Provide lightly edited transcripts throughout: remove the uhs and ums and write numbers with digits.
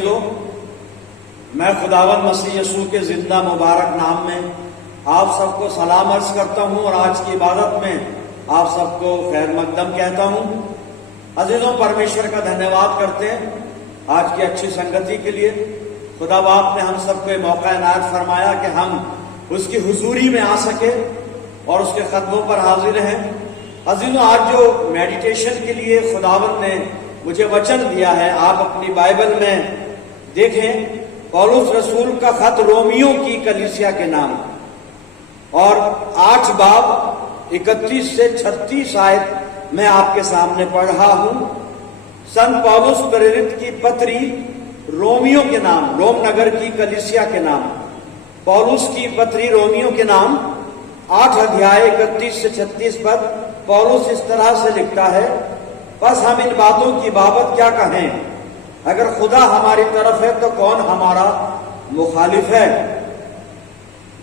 अजीजों, मैं खुदावंद मसीह यीशु के जिंदा मुबारक नाम में आप सबको सलाम अर्ज करता हूं और आज की इबादत में आप सबको खैर मकदम कहता हूं। अजीजों, परमेश्वर का धन्यवाद करते हैं आज की अच्छी संगति के लिए। खुदा बाप ने हम सबको मौका इनायत फरमाया कि हम उसकी हुजूरी में आ सके और उसके कदमों पर हाजिर हैं। अजीजों, आज जो मेडिटेशन के लिए खुदावंद ने मुझे वचन दिया है, आप अपनी बाइबल में देखें, पौलुस रसूल का खत रोमियो की कलीसिया के नाम और 8 बाब 31 से 36 आयत मैं आपके सामने पढ़ रहा हूं। संत पौलुस प्रेरित की पत्री रोमियो के नाम, रोम नगर की कलीसिया के नाम, पौलुस की पत्री रोमियो के नाम 8 अध्याय 31 से 36 पद पौलुस इस तरह से लिखता है, बस हम इन बातों की बाबत क्या कहें, अगर खुदा हमारी तरफ है तो कौन हमारा मुखालिफ है।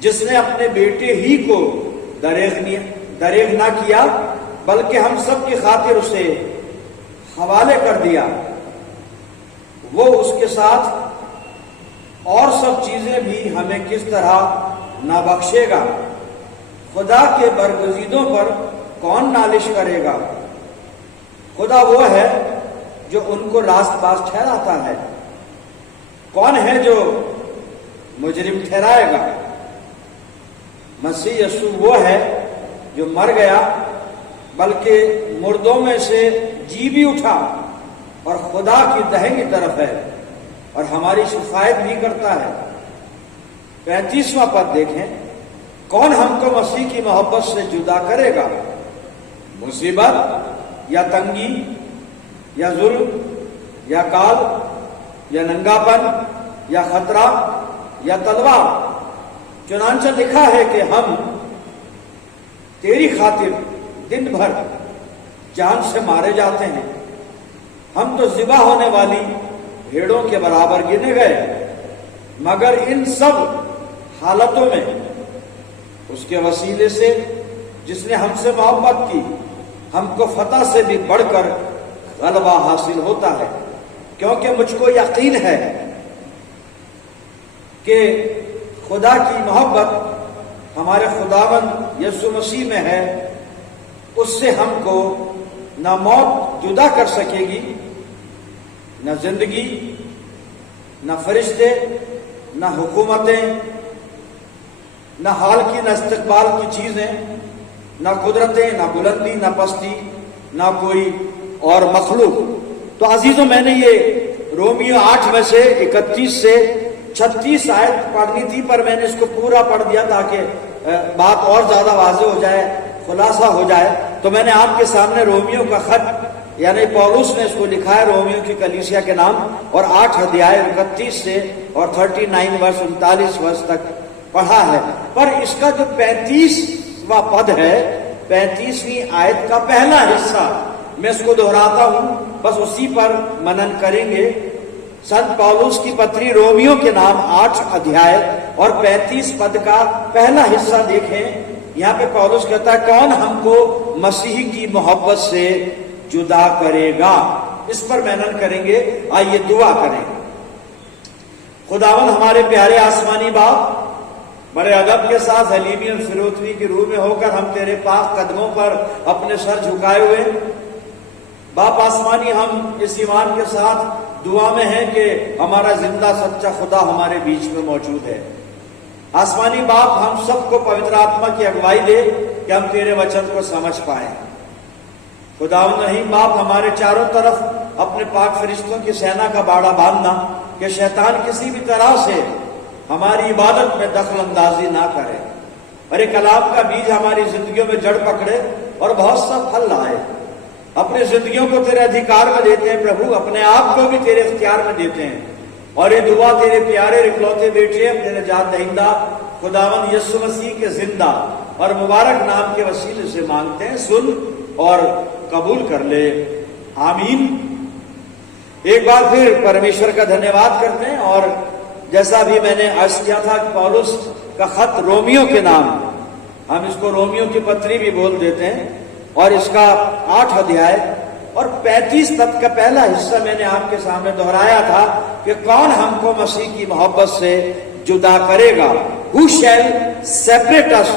जिसने अपने बेटे ही को दरेग ना किया बल्कि हम सब की खातिर उसे हवाले कर दिया, वो उसके साथ और सब चीजें भी हमें किस तरह ना बख्शेगा। खुदा के बरगुज़ीदों पर कौन नालिश करेगा। खुदा वो है जो उनको रास्तबाज ठहराता है। कौन है जो मुजरिम ठहराएगा। मसीह यीशु वो है जो मर गया बल्कि मुर्दों में से जी भी उठा और खुदा की दाहिनी तरफ है और हमारी शिफायत भी करता है। 35वां पद देखें, कौन हमको मसीह की मोहब्बत से जुदा करेगा। मुसीबत या तंगी या जुल्म या काल या नंगापन या खतरा या तलवार। चुनांचे लिखा है कि हम तेरी खातिर दिन भर जान से मारे जाते हैं, हम तो ज़िबा होने वाली भेड़ों के बराबर गिने गए, मगर इन सब हालतों में उसके वसीले से जिसने हमसे मोहब्बत की हमको फतह से भी बढ़कर गलबा हासिल होता है। क्योंकि मुझको यकीन है कि खुदा की मोहब्बत हमारे खुदावंद यीशु मसीह में है, उससे हमको न मौत जुदा कर सकेगी, न जिंदगी, न फरिश्ते, न हुकूमतें, न हाल की न इस्तकबाल की चीजें, न कुदरतें, न बुलंदी, न पस्ती, न कोई और मखलूक। तो अजीजों, मैंने ये रोमियो 8 में से 31 से 36 आयत पढ़नी थी, पर मैंने इसको पूरा पढ़ दिया ताकि बात और ज्यादा वाज़ेह हो जाए, खुलासा हो जाए। तो मैंने आपके सामने रोमियो का खत यानी पौलुस ने इसको लिखा है रोमियो की कलीसिया के नाम और 8 अध्याय 31 से और 39 वर्ष 39 वर्ष तक पढ़ा है। पर इसका जो 35वां पद है, 35वीं आयत का पहला हिस्सा मैं इसको दोहराता हूं, बस उसी पर मनन करेंगे। संत पौलुस की पत्री रोमियो के नाम 8 अध्याय और 35 पद का पहला हिस्सा देखें। यहां पे पौलुस कहता है, कौन हमको मसीह की मोहब्बत से जुदा करेगा। इस पर मनन करेंगे। आइए दुआ करें। खुदावंद हमारे प्यारे आसमानी बाप, बड़े अदब के साथ हलीमी और फिरोतनी की रूह में होकर हम तेरे पाक कदमों पर अपने सर झुकाए हुए बाप आसमानी, हम इस ईमान के साथ दुआ में हैं कि हमारा जिंदा सच्चा खुदा हमारे बीच में मौजूद है। आसमानी बाप, हम सबको पवित्र आत्मा की अगुवाई दे कि हम तेरे वचन को समझ पाए। खुदावंद रहीम बाप, हमारे चारों तरफ अपने पाक फरिश्तों की सेना का बाड़ा बांधना कि शैतान किसी भी तरह से हमारी इबादत में दखल अंदाजी ना करे और एक कलाम का बीज हमारी जिंदगियों में जड़ पकड़े और बहुत सा फल लाए। अपनी जिंदगियों को तेरे अधिकार में देते हैं प्रभु, अपने आप को भी तेरे इख्तियार में देते हैं और ये दुआ तेरे प्यारे इकलौते बेटे तेरे जान दहिंदा खुदावंद यीशु मसीह के जिंदा और मुबारक नाम के वसीले से मांगते हैं। सुन और कबूल कर ले, आमीन। एक बार फिर परमेश्वर का धन्यवाद करते हैं और जैसा भी मैंने अर्ज किया था कि पौलुस का खत रोमियो के नाम, हम इसको रोमियो की पत्री भी बोल देते हैं और इसका 8 अध्याय और 35 पद का पहला हिस्सा मैंने आपके सामने दोहराया था कि कौन हमको मसीह की मोहब्बत से जुदा करेगा। Who shall separate us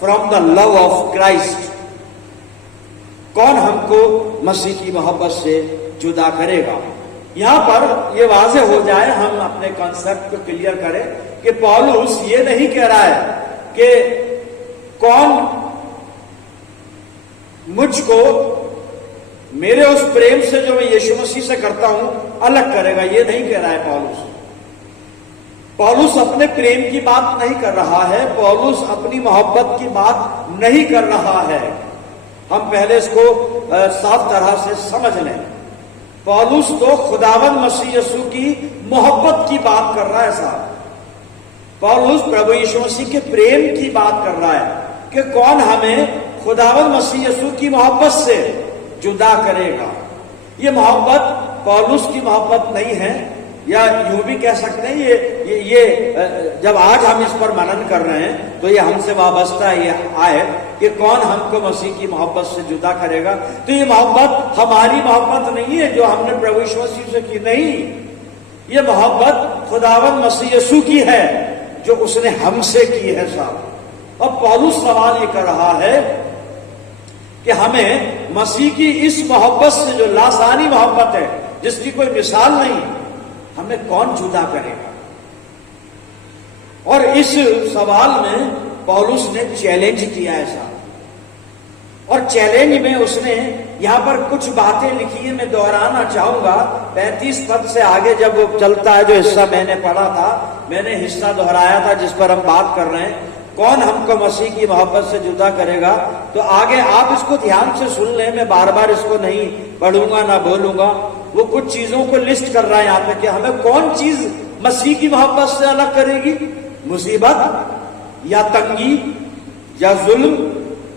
from the love of Christ? कौन हमको मसीह की मोहब्बत से जुदा करेगा। यहां पर ये वाज़ेह हो जाए, हम अपने कॉन्सेप्ट को क्लियर करें कि पौलुस ये नहीं कह रहा है कि कौन मुझको मेरे उस प्रेम से जो मैं यीशु मसीह से करता हूं अलग करेगा, ये नहीं कह रहा है पौलुस। पौलुस अपने प्रेम की बात नहीं कर रहा है, पौलुस अपनी मोहब्बत की बात नहीं कर रहा है। हम पहले इसको साफ तरह से समझ लें। पौलुस तो खुदावंद मसीह यीशु की मोहब्बत की बात कर रहा है साहब। पौलुस प्रभु यीशु मसीह के प्रेम की बात कर रहा है कि कौन हमें खुदावंद मसीह यीशु की मोहब्बत से जुदा करेगा। ये मोहब्बत पौलुस की मोहब्बत नहीं है, या यूं भी कह सकते हैं ये जब आज हम इस पर मनन कर रहे हैं तो ये हमसे वाबस्ता ये आए कि कौन हमको मसीह की मोहब्बत से जुदा करेगा। तो ये मोहब्बत हमारी मोहब्बत नहीं है जो हमने प्रभु यीशु मसीह से की, नहीं, ये मोहब्बत खुदावंद मसीह यीशु की है जो उसने हमसे की है साहब। अब पौलुस सवाल ये कर रहा है कि हमें मसीह की इस मोहब्बत से जो लासानी मोहब्बत है, जिसकी कोई मिसाल नहीं, हमें कौन जुदा करेगा। और इस सवाल में पौलुस ने चैलेंज किया है साहब, और चैलेंज में उसने यहां पर कुछ बातें लिखी है, मैं दोहराना चाहूंगा। 35 पद से आगे जब वो चलता है, जो हिस्सा मैंने पढ़ा था, मैंने हिस्सा दोहराया था जिस पर हम बात कर रहे हैं, कौन हमको मसीह की मोहब्बत से जुदा करेगा। तो आगे आप इसको ध्यान से सुन लें, मैं बार बार इसको नहीं पढ़ूंगा ना बोलूंगा। वो कुछ चीजों को लिस्ट कर रहा है यहां पे कि हमें कौन चीज मसीह की मोहब्बत से अलग करेगी। मुसीबत या तंगी या जुल्म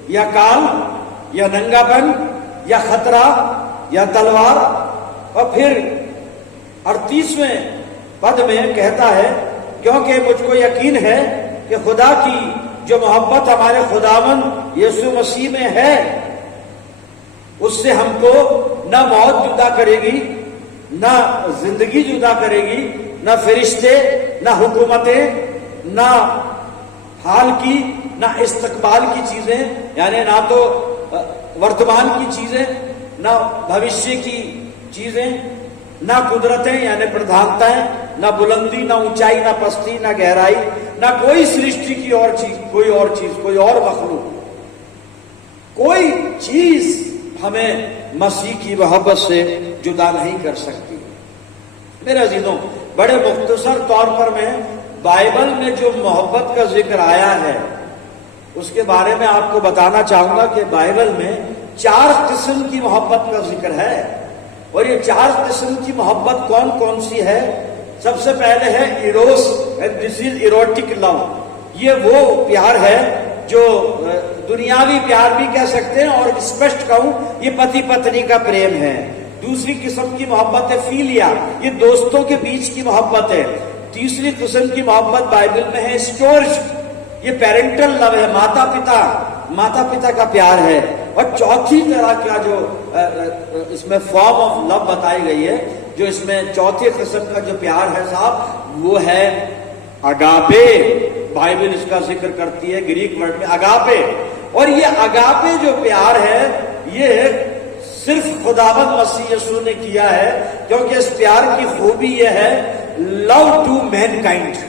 या काल या नंगापन या खतरा या तलवार। और फिर 38वें पद में कहता है, क्योंकि मुझको यकीन है कि खुदा की जो मोहब्बत हमारे खुदावंद यीशु मसीह में है, उससे हमको न मौत जुदा करेगी, न जिंदगी जुदा करेगी, न फरिश्ते, न हुकूमतें, न हाल की, न इस्तकबाल की चीजें, यानी ना तो वर्तमान की चीजें, न भविष्य की चीजें, न कुदरतें यानी प्रधानताएं, न बुलंदी, न ऊंचाई, न पस्ती, न गहराई, न कोई सृष्टि की और चीज, कोई और चीज, कोई और मखलूक, कोई चीज हमें मसीह की मोहब्बत से जुदा नहीं कर सकती। मेरे अजीजों, बड़े मुख्तसर तौर पर मैं बाइबल में जो मोहब्बत का जिक्र आया है उसके बारे में आपको बताना चाहूंगा कि बाइबल में 4 किस्म की मोहब्बत का जिक्र है। और ये 4 किस्म की मोहब्बत कौन कौन सी है? सबसे पहले है Eros, and this is erotic love. ये वो प्यार है जो दुनियावी प्यार भी कह सकते हैं, और स्पष्ट कहूं ये पति पत्नी का प्रेम है। दूसरी किस्म की मोहब्बत है फिलिया, ये दोस्तों के बीच की मोहब्बत है। तीसरी किस्म की मोहब्बत बाइबल में है स्टोर्ज, ये पेरेंटल लव है, माता पिता का प्यार है। और चौथी तरह का जो इसमें फॉर्म ऑफ लव बताई गई है, जो इसमें चौथी किस्म का जो प्यार है साहब, वो है अगापे। बाइबल इसका जिक्र करती है ग्रीक वर्ड में अगापे। और ये अगापे जो प्यार है, ये सिर्फ खुदावंद मसीह यीशु ने किया है, क्योंकि इस प्यार की खूबी ये है, लव टू मैनकाइंड।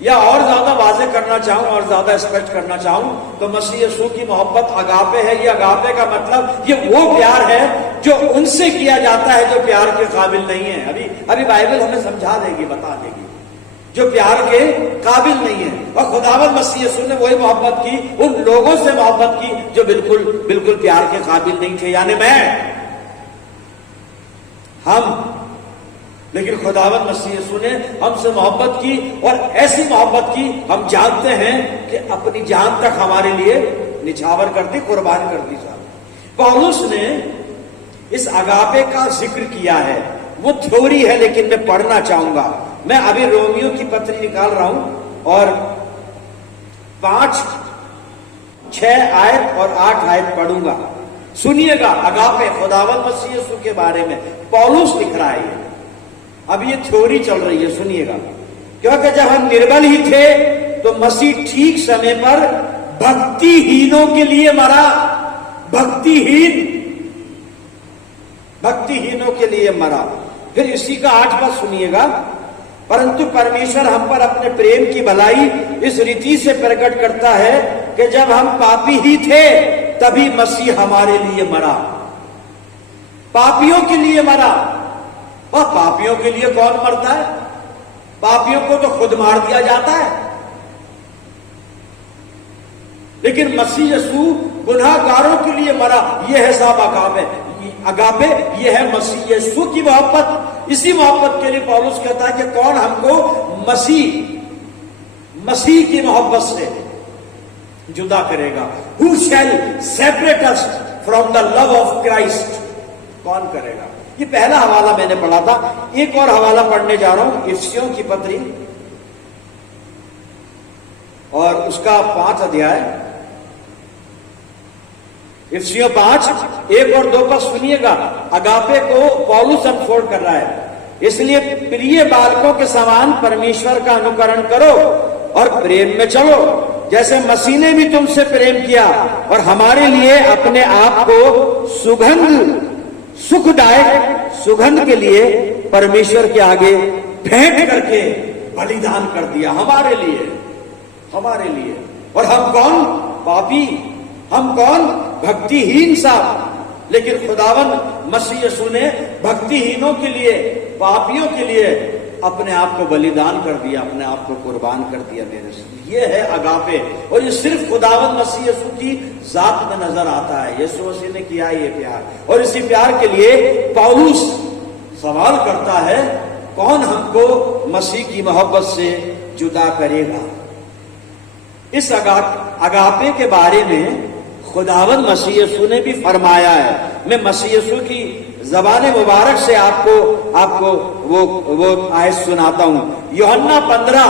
या और ज्यादा वाज़ेह करना चाहूं और ज्यादा स्पष्ट करना चाहूं तो मसीह यीशु की मोहब्बत अगापे है। ये अगापे का मतलब ये वो प्यार है जो उनसे किया जाता है जो प्यार के काबिल नहीं है। अभी बाइबल हमें समझा देगी, बता देगी, जो प्यार के काबिल नहीं है। और खुदावंद मसीह यीशु ने वही मोहब्बत की, उन लोगों से मोहब्बत की जो बिल्कुल प्यार के काबिल नहीं थे, यानी हम। लेकिन खुदावंद मसीह यीशु ने हमसे मोहब्बत की, और ऐसी मोहब्बत की हम जानते हैं कि अपनी जान तक हमारे लिए निछावर कर दी, कुर्बान कर दी साहब। पौलुस ने इस अगापे का जिक्र किया है, वो थ्योरी है, लेकिन मैं पढ़ना चाहूंगा। मैं अभी रोमियो की पत्री निकाल रहा हूं और 5, 6 आयत और 8 आयत पढ़ूंगा। सुनिएगा, अगापे खुदावंद मसीह यीशु के बारे में पौलुस लिख रहा है। अब ये थ्योरी चल रही है, सुनिएगा। क्योंकि जब हम निर्बल ही थे तो मसीह ठीक समय पर भक्तिहीनों के लिए मरा। भक्तिहीनों के लिए मरा। फिर इसी का 8 पद सुनिएगा। परंतु परमेश्वर हम पर अपने प्रेम की भलाई इस रीति से प्रकट करता है कि जब हम पापी ही थे तभी मसीह हमारे लिए मरा। पापियों के लिए मरा। और पापियों के लिए कौन मरता है? पापियों को तो खुद मार दिया जाता है, लेकिन मसीह यीशु गुनाहगारों के लिए मरा। यह है साहब अगापे, यह है मसीह यीशु की मोहब्बत। इसी मोहब्बत के लिए पौलुस कहता है कि कौन हमको मसीह की मोहब्बत से जुदा करेगा? Who shall separate us from the love of Christ? कौन करेगा? ये पहला हवाला मैंने पढ़ा था। एक और हवाला पढ़ने जा रहा हूं, इफिसियों की पत्री और उसका 5 अध्याय, इफिसियों 5 1 और 2 पर सुनिएगा। अगापे को पौलुस अनफोल्ड कर रहा है। इसलिए प्रिय बालकों के समान परमेश्वर का अनुकरण करो और प्रेम में चलो, जैसे मसीह ने भी तुमसे प्रेम किया और हमारे लिए अपने आप को सुखदायक सुगंध के लिए परमेश्वर के आगे भेंट करके बलिदान कर दिया। हमारे लिए। और हम कौन? पापी। हम कौन? भक्तिहीन सा। लेकिन खुदावन मसीह यीशु ने भक्तिहीनों के लिए, पापियों के लिए अपने आप को बलिदान कर दिया, अपने आप को कुर्बान कर दिया मेरे से। ये है अगापे। और ये सिर्फ खुदावन मसीह यीशु की जात में नजर आता है। यीशु मसीह ने किया ये प्यार, और इसी प्यार के लिए पौलुस सवाल करता है, कौन हमको मसीह की मोहब्बत से जुदा करेगा? इस अगापे के बारे में खुदावन मसीह यीशु ने भी फरमाया है। मैं मसीह यीशु की ज़बान मुबारक से आपको वो आयत सुनाता हूं। यूहन्ना 15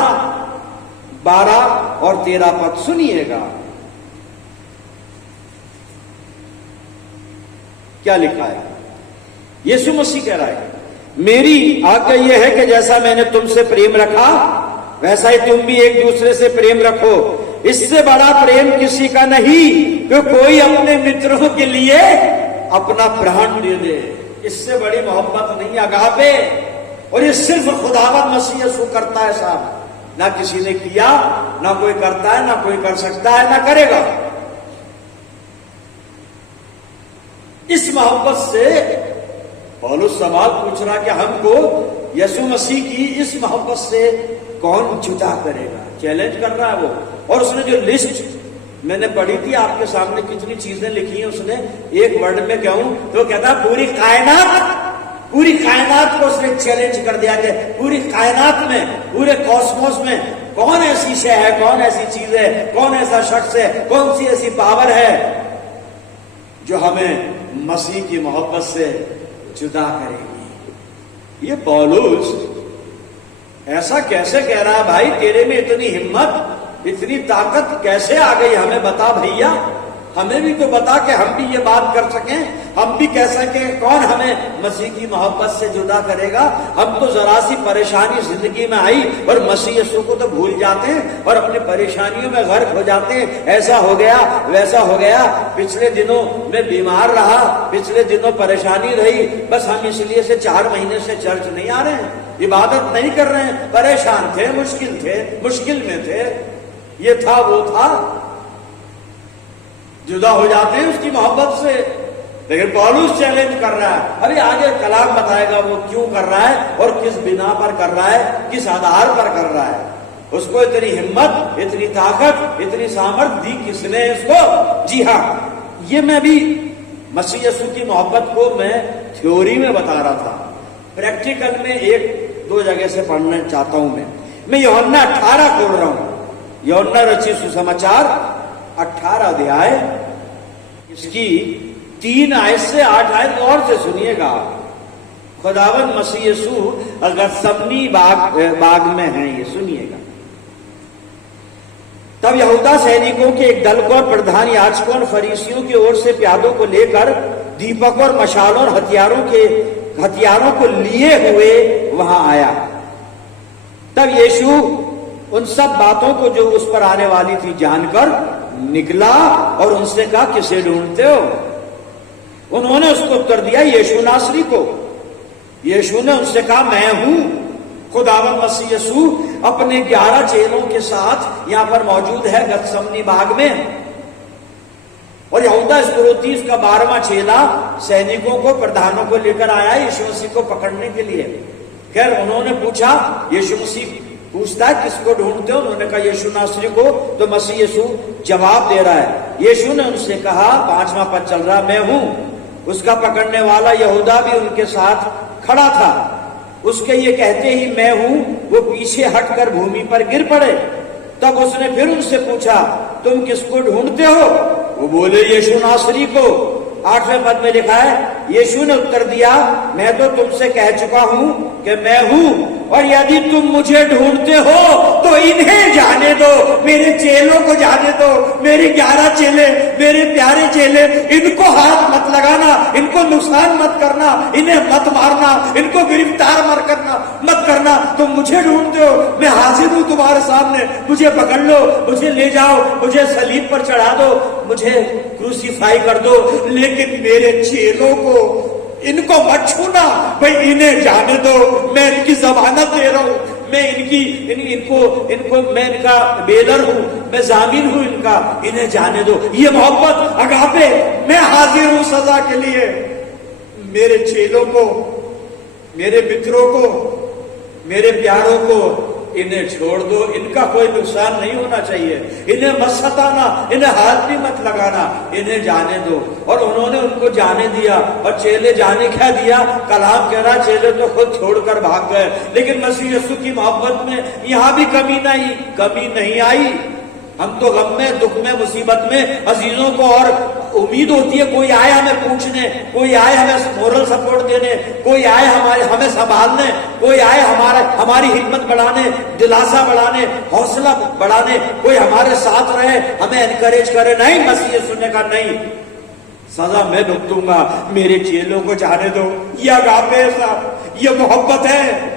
12 और 13 पद सुनिएगा। क्या लिखा है? यीशु मसीह कह रहा है, मेरी आज्ञा यह है कि जैसा मैंने तुमसे प्रेम रखा वैसा ही तुम भी एक दूसरे से प्रेम रखो। इससे बड़ा प्रेम किसी का नहीं कि कोई अपने मित्रों के लिए अपना प्राण दे दे। इससे बड़ी मोहब्बत नहीं अगापे। और ये सिर्फ खुदावंद मसीह यीशु करता है साहब। ना किसी ने किया, ना कोई करता है, ना कोई कर सकता है, ना करेगा। इस मोहब्बत से पौलुस सवाल पूछ रहा कि हमको यीशु मसीह की इस मोहब्बत से कौन जुदा करेगा? चैलेंज कर रहा है वो। और उसने जो लिस्ट मैंने पढ़ी थी आपके सामने, कितनी चीजें लिखी हैं उसने, एक वर्ड में कहूं तो कहता पूरी कायनात को उसने चैलेंज कर दिया कि पूरी कायनात में, पूरे कॉस्मोस में कौन ऐसी शय है, कौन ऐसी चीज है, कौन ऐसा शख्स है, कौन सी ऐसी पावर है जो हमें मसीह की मोहब्बत से जुदा करेगी। ये पौलुस ऐसा कैसे कह रहा है? भाई तेरे में इतनी हिम्मत, इतनी ताकत कैसे आ गई? हमें बता भैया, हमें भी तो बता कि हम भी ये बात कर सकें, हम भी कह सकें कौन हमें मसीह की मोहब्बत से जुदा करेगा। हम तो जरा सी परेशानी जिंदगी में आई और मसीह यीशु को तो भूल जाते हैं और अपनी परेशानियों में गर्क हो जाते हैं। ऐसा हो गया, वैसा हो गया, पिछले दिनों में बीमार रहा, पिछले दिनों परेशानी रही, बस हम इसलिए से 4 महीने से चर्च नहीं आ रहे हैं, इबादत नहीं कर रहे हैं, परेशान थे, मुश्किल में थे, ये था वो था। जुदा हो जाते हैं उसकी मोहब्बत से। लेकिन पौलुस चैलेंज कर रहा है। अभी आगे कलाम बताएगा वो क्यों कर रहा है और किस बिना पर कर रहा है, किस आधार पर कर रहा है। उसको इतनी हिम्मत, इतनी ताकत, इतनी सामर्थ दी किसने इसको? जी हाँ, ये मैं भी मसीह यीशु की मोहब्बत को मैं थ्योरी में बता रहा था। प्रैक्टिकल में 1-2 जगह से पढ़ना चाहता हूं। मैं यूहन्ना 18 खोल रहा हूं। यूहन्ना रचित सुसमाचार 18 अध्याय, इसकी 3 आयत से 8 आयत और से सुनिएगा। खुदावंद मसीह यीशु अगर सबनी बाग में है, ये सुनिएगा। तब यहूदा सैनिकों के एक दल को प्रधान याजकों और फरीसियों की ओर से प्यादों को लेकर दीपकों और मशालों और हथियारों के हथियारों को लिए हुए वहां आया। तब यीशु उन सब बातों को जो उस पर आने वाली थी जानकर निकला और उनसे कहा, किसे ढूंढते हो? उन्होंने उसको उत्तर दिया, यीशु नासरी को। यीशु ने उनसे कहा, मैं हूं। खुदावंद मसीह यीशु अपने 11 चेलों के साथ यहां पर मौजूद है गतसमनी बाग में, और यहूदा इस्करियोती उसका 12वां चेला सैनिकों को, प्रधानों को लेकर आया यीशु मसीह को पकड़ने के लिए। खैर उन्होंने पूछा, यीशु मसीह पूछता है किसको ढूंढते हो? उन्होंने कहा यीशु नासरी को। तो मसीह यीशु जवाब दे रहा है। यीशु ने उनसे कहा, 5वां पद चल रहा, मैं हूं। उसका पकड़ने वाला यहूदा भी उनके साथ खड़ा था। उसके ये कहते ही मैं हूं, वो पीछे हटकर भूमि पर गिर पड़े। तब उसने फिर उनसे पूछा, तुम किसको ढूंढते हो? वो बोले, यीशु नासरी को। 8वें पद में लिखा है, यीशु ने उत्तर दिया, मैं तो तुमसे कह चुका हूं कि मैं हूं, और यदि तुम मुझे ढूंढते हो तो इन्हें जाने दो, मेरे चेलों को जाने दो। मेरे 11 चेले, मेरे प्यारे चेले, इनको हाथ मत लगाना, इनको नुकसान मत करना, इन्हें मत मारना, इनको गिरफ्तार मत करना। तुम मुझे ढूंढते हो, मैं हाजिर हूं तुम्हारे सामने, मुझे पकड़ लो, मुझे ले जाओ, मुझे सलीब पर चढ़ा दो, मुझे क्रूसीफाई कर दो, लेकिन मेरे चेलों को, इनको मत छूना भाई, इन्हें जाने दो, मैं इनकी जमानत दे रहा हूं, मैं इनको मैं इनका बेदर हूं, मैं जामीन हूं इनका, इन्हें जाने दो। ये मोहब्बत अगापे, मैं हाजिर हूं सजा के लिए। मेरे चेलों को, मेरे मित्रों को, मेरे प्यारों को इन्हें छोड़ दो, इनका कोई नुकसान नहीं होना चाहिए, इन्हें मत सताना, इन्हें हाथ भी मत लगाना, इन्हें जाने दो। और उन्होंने उनको जाने दिया, और चेले जाने क्या दिया? कलाम कह रहा, चेले तो खुद छोड़कर भाग गए। लेकिन मसीह यीशु की मोहब्बत में यहां भी कमी नहीं आई। हम तो गम में, दुख में, मुसीबत में अजीजों को और उम्मीद होती है कोई आए हमें पूछने, कोई आए हमें मोरल सपोर्ट देने, कोई आए हमें संभालने, कोई आए हमारी हिम्मत बढ़ाने, दिलासा बढ़ाने, हौसला बढ़ाने, कोई हमारे साथ रहे, हमें एनकरेज करे। नहीं, मसीह यीशु ने कहा नहीं, सजा मैं भुगतूंगा, मेरे चेलों को जाने दो। ये अगापे साहब, ये मोहब्बत है।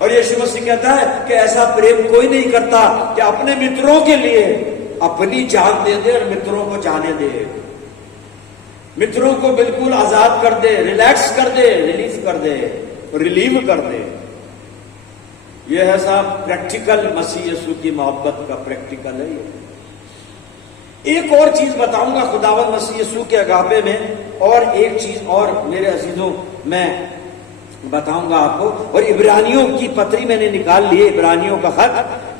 और यीशु मसीह कहता है कि ऐसा प्रेम कोई नहीं करता कि अपने मित्रों के लिए अपनी जान दे दे और मित्रों को जाने दे, मित्रों को बिल्कुल आजाद कर दे, रिलैक्स कर दे, रिलीव कर दे। यह है साहब प्रैक्टिकल, मसीह यीशु की मोहब्बत का प्रैक्टिकल है ये। एक और चीज बताऊंगा खुदावंद मसीह यीशु के अगापे में, और एक चीज और मेरे अजीजों मैं बताऊंगा आपको। और इब्रानियों की पत्री मैंने निकाल ली है, इब्रानियों का खत,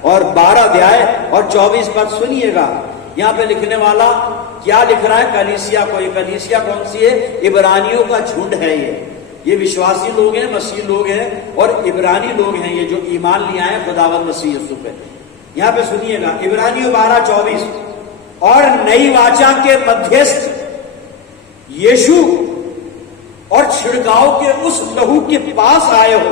और 12 अध्याय और 24 पद सुनिएगा। यहाँ पे लिखने वाला क्या लिख रहा है? कलीसिया को। ये कलीसिया कौन सी है? इब्रानियों का झुंड है ये विश्वासी लोग हैं, मसीह लोग हैं, और इब्रानी लोग हैं ये, जो ईमान ले आए खुदावंद मसीह यीशु पे। यहाँ पे सुनिएगा, इब्रानियों 12:24, और नई वाचा के मध्यस्थ यीशु और छिड़काव के उस लहू के पास आए हो।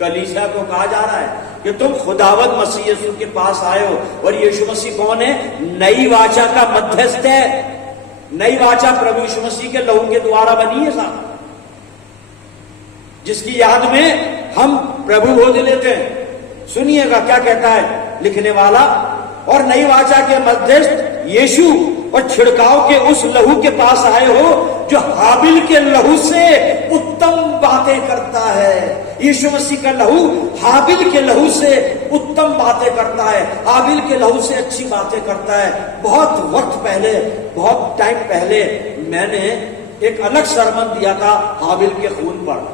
कलीसिया को कहा जा रहा है कि तुम खुदावंद मसीह यीशु के पास आए हो। और यीशु मसीह कौन है? नई वाचा का मध्यस्थ है। नई वाचा प्रभु यीशु मसीह के लहू के द्वारा बनी है साहब, जिसकी याद में हम प्रभु भोज लेते हैं। सुनिएगा क्या कहता है लिखने वाला, और नई वाचा के मध्यस्थ यीशु और छिड़काव के उस लहू के पास आए हो जो हाबिल के लहू से उत्तम बातें करता है। यीशु मसीह का लहू हाबिल के लहू से उत्तम बातें करता है, हाबिल के लहू से अच्छी बातें करता है। बहुत वक्त पहले, बहुत टाइम पहले मैंने एक अलग सरमन दिया था हाबिल के खून पर,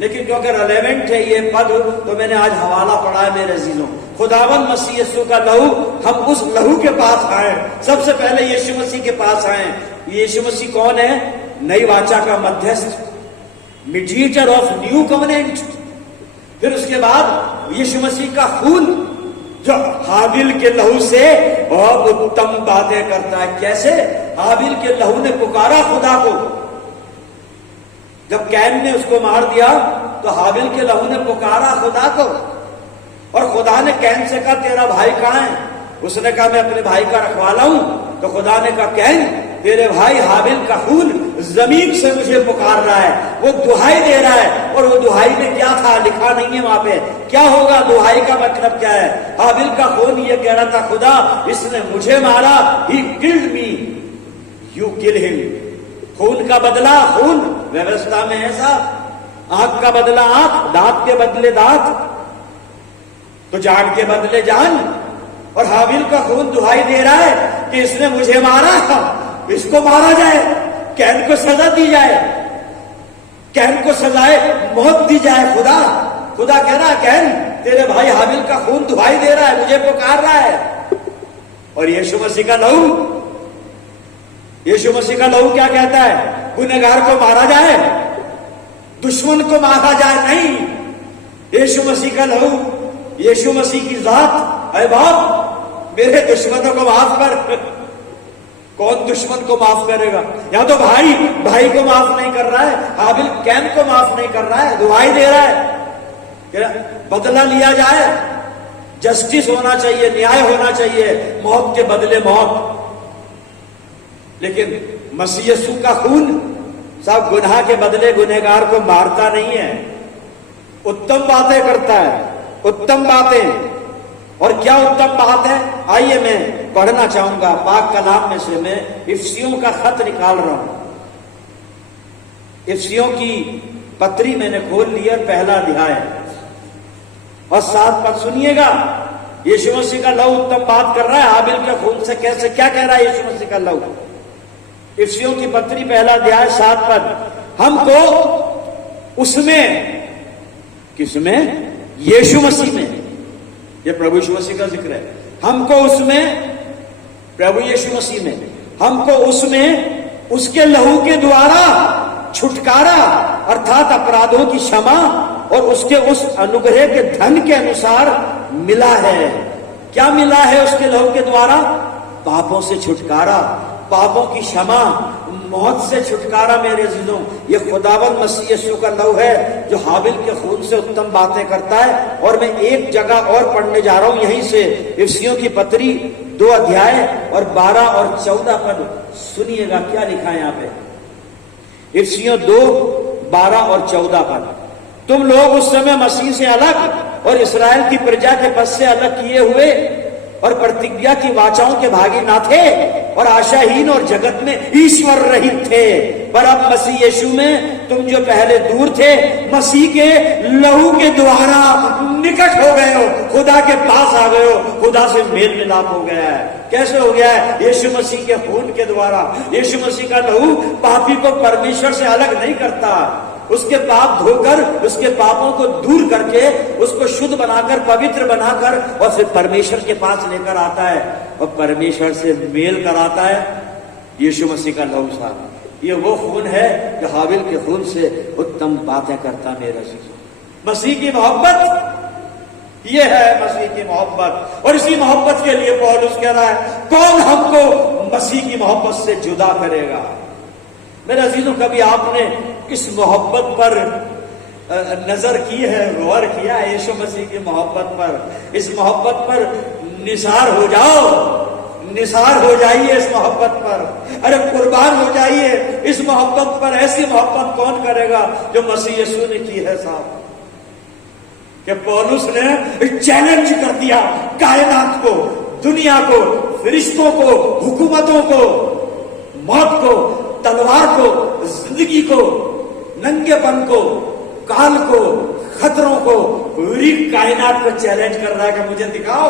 लेकिन क्योंकि रेलेवेंट है ये पद, तो मैंने आज हवाला पढ़ा है मेरे अजीजों। खुदावंद मसीह यीशु का लहू, हम उस लहू के पास आए, सबसे पहले यीशु मसीह के पास आए। यीशु मसीह कौन है? नई वाचा का मध्यस्थ, मीडिएटर ऑफ न्यू कवेनेंट। फिर उसके बाद यीशु मसीह का खून जो हाबिल के लहू से बहुत उत्तम बातें करता है। कैसे? हाबिल के लहू ने पुकारा खुदा को, जब कैन ने उसको मार दिया तो हाबिल के लहू ने पुकारा खुदा को, और खुदा ने कैन से कहा तेरा भाई कहां है? उसने कहा मैं अपने भाई का रखवाला हूं। तो खुदा ने कहा कैन तेरे भाई हाबिल का खून जमीन से मुझे पुकार रहा है, वो दुहाई दे रहा है। और वो दुहाई में क्या था लिखा नहीं है वहां पे, क्या होगा दुहाई का मतलब क्या है। हाबिल का खून ये कह रहा था, खुदा इसने मुझे मारा, he killed me, you kill him. खून का बदला खून, व्यवस्था में ऐसा, आंख का बदला आंख, दांत के बदले दांत, तो जान के बदले जान। और हाबिल का खून दुहाई दे रहा है कि इसने मुझे मारा, इसको मारा जाए, कैन को सजा दी जाए, कैन को सजाए मौत दी जाए। खुदा खुदा कह रहा है, कैन तेरे भाई हाबिल का खून दुहाई दे रहा है, मुझे पुकार रहा है। और यीशु मसीह का लहू, यीशु मसीह का लहू क्या कहता है, गुनहगार को मारा जाए, दुश्मन को मारा जाए, नहीं। यीशु मसीह का लहू, यीशु मसीह की जात, अरे बाप मेरे दुश्मनों को माफ कर। कौन दुश्मन को माफ करेगा, या तो भाई भाई को माफ नहीं कर रहा है, हाबिल कैन को माफ नहीं कर रहा है, दुहाई दे रहा है, बदला लिया जाए, जस्टिस होना चाहिए, न्याय होना चाहिए, मौत के बदले मौत। लेकिन मसीह यीशु का खून साहब गुनाह के बदले गुनहगार को मारता नहीं है, उत्तम बातें करता है, उत्तम बातें। और क्या उत्तम बात है, आइए मैं पढ़ना चाहूंगा पाक कलाम में से। मैं इफ्सियों का खत निकाल रहा हूं, इफ्सियों की पत्री मैंने खोल ली और पहला अध्याय और 7 पद सुनिएगा। यीशु मसीह का लहू उत्तम बात कर रहा है, हाबिल के खून से कैसे, क्या कह रहा है यीशु मसीह का लहू। इफ्सियों की पत्री पहला अध्याय 7 पद, हमको उसमें, किसमें, यीशु मसीह में, ये प्रभु यीशु मसीह का जिक्र है, हमको उसमें, प्रभु यीशु मसीह में, हमको उसमें उसके लहू के द्वारा छुटकारा अर्थात अपराधों की क्षमा और उसके उस अनुग्रह के धन के अनुसार मिला है। क्या मिला है उसके लहू के द्वारा, पापों से छुटकारा, पापों की क्षमा, मौत से छुटकारा। मेरे अजीजों, ये खुदावंद मसीह यीशु का लहू है जो हाबिल के खून से उत्तम बातें करता है। और मैं एक जगह और पढ़ने जा रहा हूं यहीं से, इफ्सियों की पत्री 2 अध्याय और 12 और 14 पद सुनिएगा क्या लिखा है यहां पे। इफ्सियों 2, 12 और 14 पद, तुम लोग उस समय मसीह से अलग और इस्राएल की प्रजा के पद से अलग किए हुए और प्रतिज्ञा की वाचाओं के भागी ना थे और आशाहीन और जगत में ईश्वर रहित थे। पर अब मसीह यीशु में तुम जो पहले दूर थे, मसीह के लहू के द्वारा निकट हो गए हो, खुदा के पास आ गए हो, खुदा से मेल मिलाप हो गया है। कैसे हो गया है, यीशु मसीह के खून के द्वारा। यीशु मसीह का लहू पापी को परमेश्वर से अलग नहीं करता, उसके पाप धोकर, उसके पापों को दूर करके, उसको शुद्ध बनाकर, पवित्र बनाकर और फिर परमेश्वर के पास लेकर आता है और परमेश्वर से मेल कराता है। यीशु मसीह का लहू साहब, ये वो खून है जो हाबिल के खून से उत्तम बातें करता। मेरा मसीह की मोहब्बत, ये है मसीह की मोहब्बत। और इसी मोहब्बत के लिए पौलुस कह रहा है, कौन हमको मसीह की मोहब्बत से जुदा करेगा। मेरे अजीजों, कभी आपने इस मोहब्बत पर नजर की है, गौर किया है, यीशु मसीह की मोहब्बत पर। इस मोहब्बत पर निसार हो जाओ, निसार हो जाइए इस मोहब्बत पर। अरे कुर्बान हो जाइए इस मोहब्बत पर। ऐसी मोहब्बत कौन करेगा जो मसीह यीशु ने की है साहब। कि पौलुस ने चैलेंज कर दिया कायनात को, दुनिया को, फरिश्तों को, हुकूमतों को, मौत को, तलवार को, जिंदगी को, नंगेपन को, काल को, खतरों को, पूरी कायनात को चैलेंज कर रहा है कि मुझे दिखाओ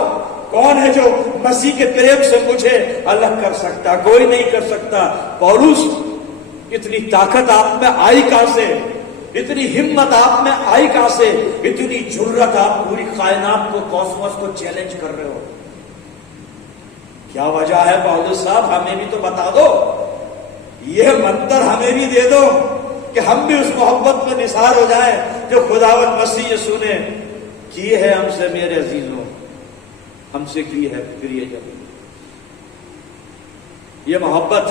कौन है जो मसीह के प्रेम से मुझे अलग कर सकता। कोई नहीं कर सकता। पौलुस, इतनी ताकत आप में आई कहां से, इतनी हिम्मत आप में आई कहां से, इतनी जुर्रत, आप पूरी कायनात को, कॉस्मोस को चैलेंज कर रहे हो। क्या वजह है पौलुस साहब, हमें भी तो बता दो, यह मंत्र हमें भी दे दो कि हम भी उस मोहब्बत में निसार हो जाएं जो खुदावंद मसीह यीशु ने की है हमसे। मेरे अजीजों, हमसे की है प्रियजन। ये मोहब्बत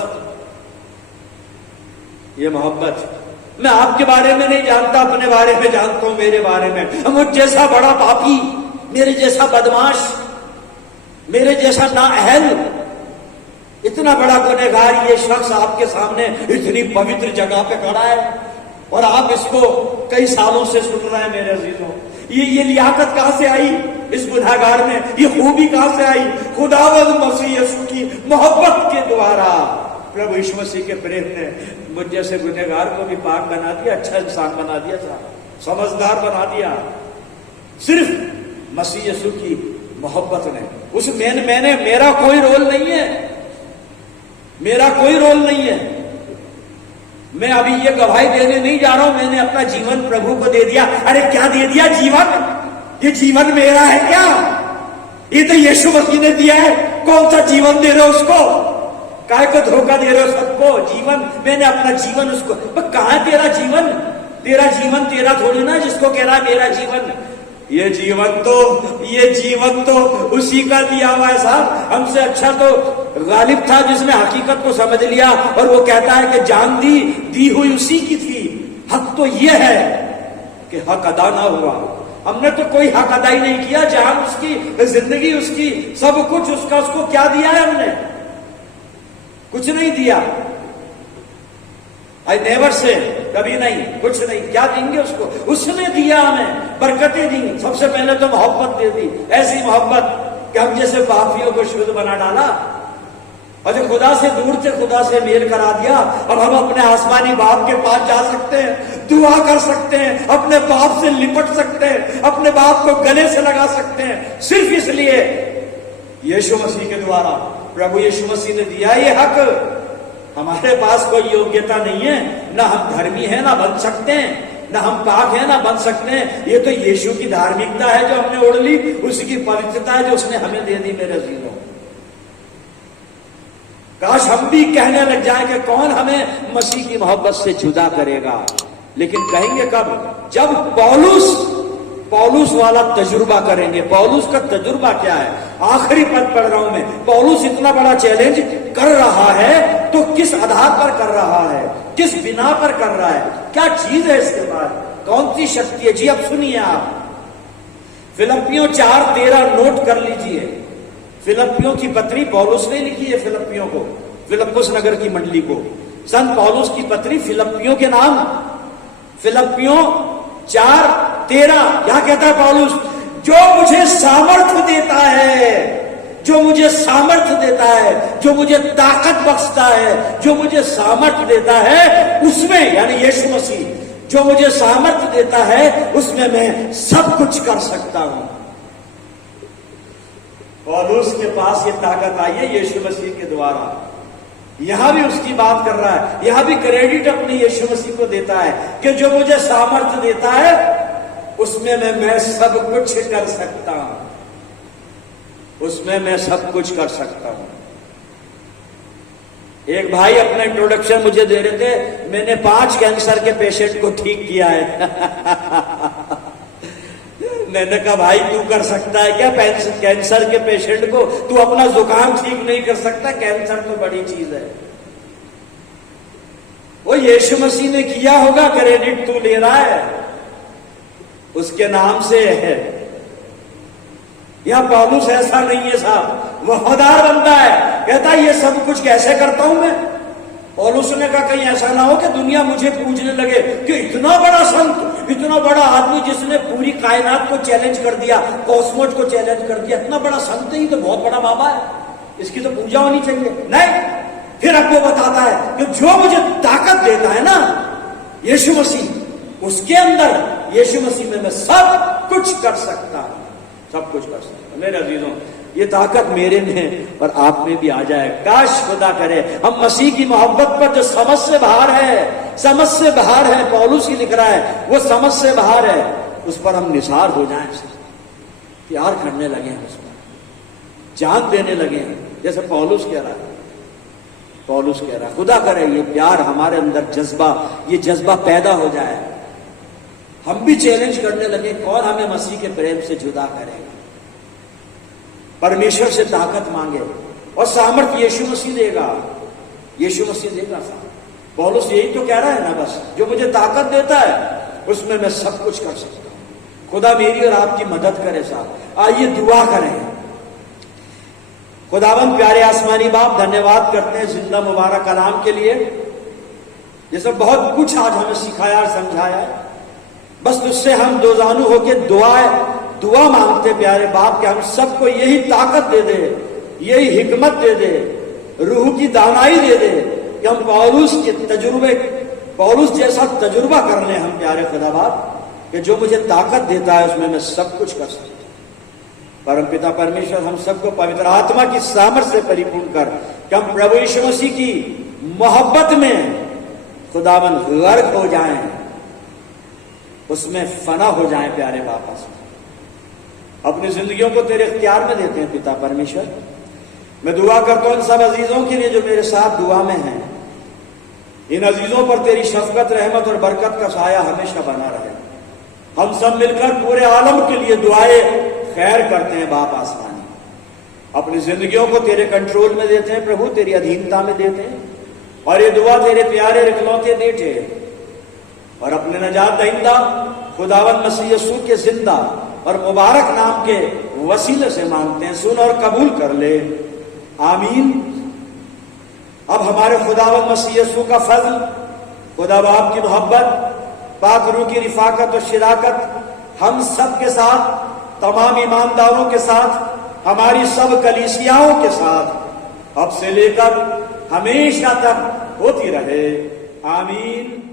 मैं आपके बारे में नहीं जानता, अपने बारे में जानता हूं, मेरे बारे में। मुझ जैसा बड़ा पापी, मेरे जैसा बदमाश, मेरे जैसा नाअहल, इतना बड़ा गुनहगार ये शख्स आपके सामने इतनी पवित्र जगह पे खड़ा है और आप इसको कई सालों से सुन रहे हैं। मेरे अजीजों, ये लियाकत कहां से आई इस गुनहगार में? ये खूबी कहां से आई? खुदावंद मसीह यीशु की मोहब्बत के द्वारा प्रभु यीशु मसीह के प्रेम ने मुझ जैसे गुनहगार को भी पाक बना दिया, अच्छा इंसान बना दिया, समझदार बना दिया। सिर्फ मसीह यीशु की मोहब्बत ने। उस मैंने मेरा कोई रोल नहीं है, मेरा कोई रोल नहीं है। मैं अभी ये गवाही देने नहीं जा रहा हूं मैंने अपना जीवन प्रभु को दे दिया। अरे क्या दे दिया? जीवन। ये जीवन मेरा है क्या? ये तो यीशु मसीह ने दिया है। कौन सा जीवन दे रहे हो उसको? काय को धोखा दे रहे हो सबको? जीवन मैंने अपना जीवन उसको। कहां तेरा जीवन? तेरा जीवन तेरा थोड़ी ना जिसको कह रहा है मेरा जीवन। ये जीवन तो उसी का दिया हुआ है साहब। हमसे अच्छा तो गालिब था जिसने हकीकत को समझ लिया और वो कहता है कि जान दी हुई उसी की थी। हक तो ये है कि हक अदा ना हुआ। हमने तो कोई हक अदा ही नहीं किया। जान उसकी, जिंदगी उसकी, सब कुछ उसका। उसको क्या दिया है हमने? कुछ नहीं दिया। आई नेवर से, कभी नहीं, कुछ नहीं। क्या देंगे उसको? उसने दिया, हमें बरकतें दी। सबसे पहले तो मोहब्बत दे दी, ऐसी मोहब्बत कि हम जैसे पापियों को शुद्ध बना डाला और जो खुदा से दूर थे खुदा से मेल करा दिया। और हम अपने आसमानी बाप के पास जा सकते हैं, दुआ कर सकते हैं, अपने बाप से लिपट सकते हैं, अपने बाप को गले से लगा सकते हैं, सिर्फ इसलिए यीशु मसीह के द्वारा। प्रभु यीशु मसीह ने दिया ये हक। हमारे पास कोई योग्यता नहीं है, ना हम धर्मी हैं ना बन सकते हैं, ना हम पाक हैं ना बन सकते हैं। ये तो यीशु की धार्मिकता है जो हमने ओढ़ ली, उसकी पवित्रता है जो उसने हमें दे दी। मेरे अजीजों, काश हम भी कहने लग जाए कि कौन हमें मसीह की मोहब्बत से जुदा करेगा। लेकिन कहेंगे कब? जब पौलुस वाला तजुर्बा करेंगे। पौलुस का तजुर्बा क्या है? आखिरी पद पढ़ रहा हूं मैं। पौलुस इतना बड़ा चैलेंज कर रहा है तो किस आधार पर कर रहा है, किस बिना पर कर रहा है, क्या चीज है इसके बाद, कौन सी शक्ति है? जी अब सुनिए आप, फिलिप्पियों 4:13 नोट कर लीजिए। फिलिप्पियों की पत्री पौलुस ने लिखी है फिलिप्पियों को, फिलिप्पुस नगर की मंडली को। संत पौलुस की पत्री फिलिप्पियों के नाम, फिलिप्पियों 4:13। क्या कहता है पौलुस? जो मुझे सामर्थ्य देता है, जो मुझे सामर्थ्य देता है, जो मुझे ताकत बख्शता है, जो मुझे सामर्थ्य देता है उसमें, यानी यीशु मसीह जो मुझे सामर्थ्य देता है उसमें मैं सब कुछ कर सकता हूं। पौलुस के पास ये ताकत आई है यीशु मसीह के द्वारा। यहां भी उसकी बात कर रहा है, यहां भी क्रेडिट अपने यीशु मसीह को देता है कि जो मुझे सामर्थ्य देता है उसमें मैं सब कुछ कर सकता हूं, उसमें मैं सब कुछ कर सकता हूं। एक भाई अपना इंट्रोडक्शन मुझे दे रहे थे, मैंने 5 कैंसर के पेशेंट को ठीक किया है। मैंने कहा भाई तू कर सकता है क्या कैंसर के पेशेंट को? तू अपना जुकाम ठीक नहीं कर सकता, कैंसर तो बड़ी चीज है। वो यीशु मसीह ने किया होगा, क्रेडिट तू ले रहा है, उसके नाम से है। यह पौलुस ऐसा नहीं है साहब, वफादार बंदा है, कहता है ये सब कुछ कैसे करता हूं मैं। पौलुस ने कहा कहीं ऐसा ना हो कि दुनिया मुझे पूछने लगे कि इतना बड़ा संत, इतना बड़ा आदमी जिसने पूरी कायनात को चैलेंज कर दिया, कॉस्मोस को चैलेंज कर दिया, इतना बड़ा संत ही तो बहुत बड़ा बाबा है, इसकी तो पूजा होनी चाहिए। नहीं, फिर अब वो बताता है कि जो मुझे ताकत देता है ना यीशु मसीह, उसके अंदर यीशु मसीह में मैं सब कुछ कर सकता हूं, सब कुछ कर सकता हूं। मेरे अजीजों, ये ताकत मेरे में और आप में भी आ जाए। काश खुदा करे हम मसीह की मोहब्बत पर जो समझ से बाहर है, समझ से बाहर है, पौलुस ही लिख रहा है, वो समझ से बाहर है, उस पर हम निसार हो जाएं, प्यार करने लगे हैं, उस पर जान देने लगे हैं, जैसे पौलुस कह रहा है। पौलुस कह रहा है खुदा करे ये प्यार हमारे अंदर जज्बा, ये जज्बा पैदा हो जाए, हम भी चैलेंज करने लगे कौन हमें मसीह के प्रेम से जुदा करेगा। परमेश्वर से ताकत मांगे और सामर्थ्य यीशु मसीह देगा, यीशु मसीह देगा सामर्थ्य। पौलुस यही तो कह रहा है ना, बस जो मुझे ताकत देता है उसमें मैं सब कुछ कर सकता हूं। खुदा मेरी और आपकी मदद करे साहब। आइए दुआ करें। खुदावंद प्यारे आसमानी बाप धन्यवाद करते हैं जिंदा मुबारक कलाम के लिए, जिसने बहुत कुछ आज हमें सिखाया और समझाया है। बस तुझसे हम दो जानू होके दुआ मांगते प्यारे बाप कि हम सबको यही ताकत दे दे, यही हिकमत दे दे, रूह की दानाई दे दे कि हम पौलुस जैसा तजुर्बा कर लें हम प्यारे खुदा बाप, कि जो मुझे ताकत देता है उसमें मैं सब कुछ कर सकता हूं। परम पिता परमेश्वर हम सबको पवित्र आत्मा की सामर्थ से परिपूर्ण कर कि हम प्रभु यीशु मसीह की मोहब्बत में खुदावन गर्क हो जाएं, उसमें फना हो जाएं प्यारे बाप। अपनी जिंदगियों को तेरे इख्तियार में देते हैं पिता परमेश्वर। मैं दुआ करता हूं इन सब अजीजों के लिए जो मेरे साथ दुआ में हैं, इन अजीजों पर तेरी शफकत, रहमत और बरकत का साया हमेशा बना रहे। हम सब मिलकर पूरे आलम के लिए दुआएं खैर करते हैं बाप आसमानी। अपनी जिंदगियों को तेरे कंट्रोल में देते हैं प्रभु, तेरी अधीनता में देते हैं, और ये दुआ तेरे प्यारे इकलौते बेटे और अपने नजात दहिंदा खुदावंद मसीह यीशु के जिंदा और मुबारक नाम के वसीले से मांगते हैं। सुन और कबूल कर ले, आमीन। अब हमारे खुदावंद मसीह यीशु का फजल, खुदा बाप की मोहब्बत, पाक रूह की रिफाकत और शिराकत हम सब के साथ, तमाम ईमानदारों के साथ, हमारी सब कलीसियाओं के साथ अब से लेकर हमेशा तक होती रहे, आमीन।